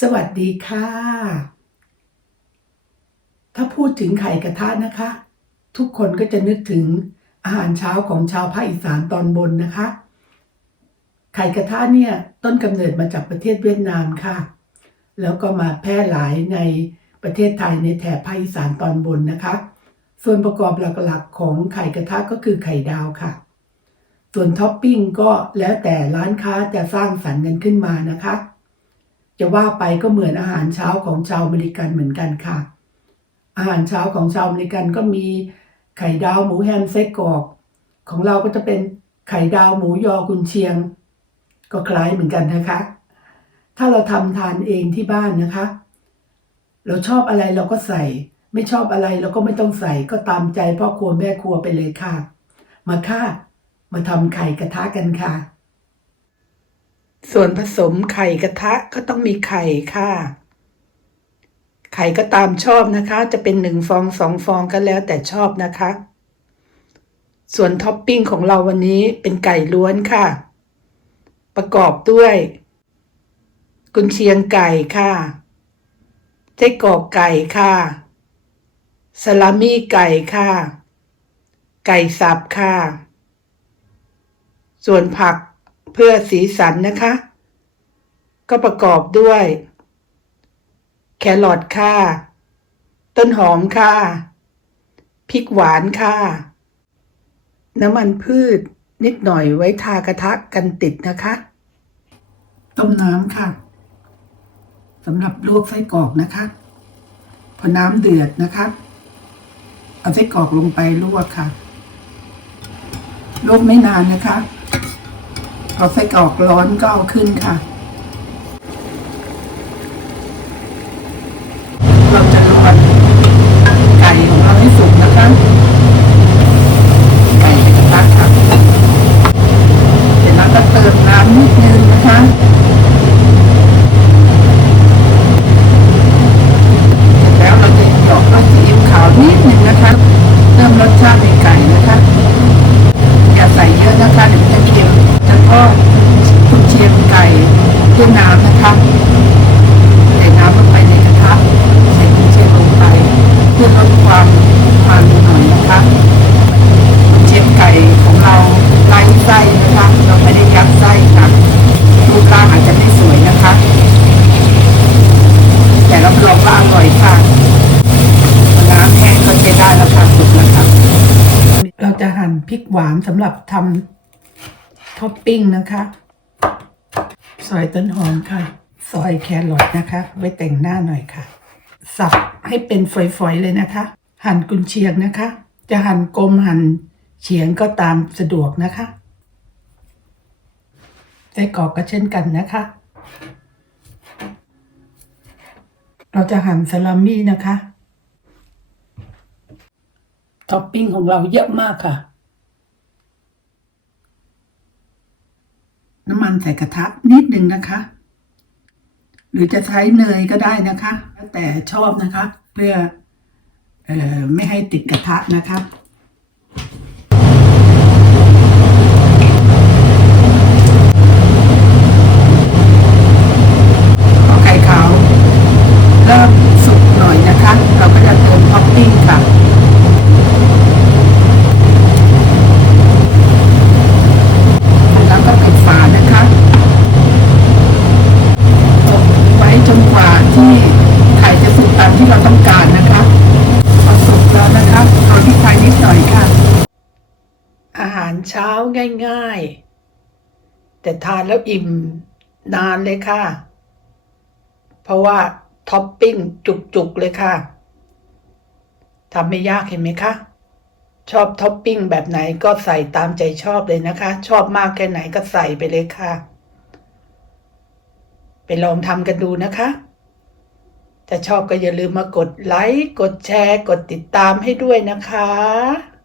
สวัสดีค่ะ ถ้าพูดถึงไข่กระทะนะคะ ทุกคนก็จะนึกถึงอาหารเช้าของชาวภาคอีสานตอนบนนะคะ ไข่กระทะเนี่ยต้นกำเนิดมาจากประเทศเวียดนามค่ะ แล้วก็มาแพร่หลายในประเทศไทยในแถบภาคอีสานตอนบนนะคะ ส่วนประกอบหลักๆ ของไข่กระทะก็คือไข่ดาวค่ะ ส่วนท็อปปิ้งก็แล้วแต่ร้านค้าจะสร้างสรรค์กันขึ้นมานะคะ จะว่าไปก็เหมือนอาหารเช้าของชาวอเมริกันเหมือนกันค่ะ อาหารเช้าของชาวอเมริกันก็มีไข่ดาวหมูแฮมไส้กรอก ของเราก็จะเป็นไข่ดาวหมูยอกุนเชียง ก็คล้ายเหมือนกันนะคะ ถ้าเราทำทานเองที่บ้านนะคะ เราชอบอะไรเราก็ใส่ ไม่ชอบอะไรเราก็ไม่ต้องใส่ก็ตามใจพ่อครัวแม่ครัวไปเลยค่ะ มาค่ะมาทำไข่กระทะกันค่ะ ส่วนผสมไข่กระทะก็ต้องมีไข่ค่ะ ไข่ก็ตามชอบนะคะ จะเป็นหนึ่งฟองสองฟองก็แล้วแต่ชอบนะคะ ส่วนท็อปปิ้งของเราวันนี้เป็นไก่ล้วนค่ะ ประกอบด้วย กุนเชียงไก่ค่ะไส้กรอกไก่ค่ะสลามี่ไก่ค่ะ ไก่สับค่ะ ส่วนผัก เพื่อสีสันนะคะ ก็ประกอบด้วย แครอทค่ะ ต้นหอมค่ะ พริกหวานค่ะ น้ำมันพืชนิดหน่อยไว้ทากระทะกันติดนะคะ ต้มน้ำค่ะสำหรับลวกไส้กรอกนะคะ พอน้ำเดือดนะคะ เอาไส้กรอกลงไปลวกค่ะ ลวกไม่นานนะคะ พอไส้กรอกร้อนก็เอาขึ้นค่ะ เราจะลวนไก่ของเราให้สุกนะคะไก่กระทะค่ะเสร็จแล้วก็เติมน้ำนิดนึงนะคะเสร็จแล้วเราจะหยอกข้วซีอิ๊วขาวนิดนึงนะคะเพิ่มรสชาติในไก่นะคะ อย่าใส่เยอะนะคะเดี๋ยวมันจะเค็ม จะทอดกุนเชียงไก่ด้วยน้ำนะคะใส่น้ำลงไปในกระทะใส่กุนเชียงลงไป เพื่อลดความมันหน่อยนะคะกุเชียงไก่ของเราไร้ไส้นะคะเราไม่ได้ยัดไส้ค่ะรูปร่างอาจจะไม่สวยนะคะ แต่รับรองว่าอร่อยค่ะน้ำแห้งก็ใช้ได้แล้วค่ะสุกแล้วค่ะเราจะหั่นพริกหวานสำหรับทำ ท็อปปิ้งนะคะซอยต้นหอมค่ะ ซอยแครอทนะคะ ไว้แต่งหน้าหน่อยค่ะ สับให้เป็นฝอยๆเลยนะคะ หั่นกุนเชียงนะคะ จะหั่นกลมหั่นเฉียงก็ตามสะดวกนะคะไส้กรอกก็เช่นกันนะคะ เราจะหั่นสลามี่นะคะ ท็อปปิ้งของเราเยอะมากค่ะ น้ำ มันใส่กระทะนิดหนึ่งนะคะ หรือจะใช้เนยก็ได้นะคะแล้วแต่ชอบนะคะ เพื่อออไม่ให้ติดกระทะนะคะ พอไข่ขาวเริ่มสุกหน่อยนะคะ เราก็จะเติมท็อปปิ้งค่ะ แล้วก็ปิดฝานะคะอบไว้จนกว่าที่ไข่จะสุกตามที่เราต้องการนะคะพอสุกแล้วนะคะเอาพริกไทยนิดหน่อยค่ะ อาหาร เช้าง่าย ๆ แต่ทานแล้วอิ่มนานเลยค่ะ เพราะว่าท็อปปิ้งจุกๆเลยค่ะทำไม่ยากเห็นไหมคะชอบท็อปปิ้งแบบไหนก็ใส่ตามใจชอบเลยนะคะ ชอบมากแค่ไหนก็ใส่ไปเลยค่ะ ไปลองทำกันดูนะคะถ้าชอบก็อย่าลืมมากดไลค์ กดแชร์ กดติดตามให้ด้วยนะคะ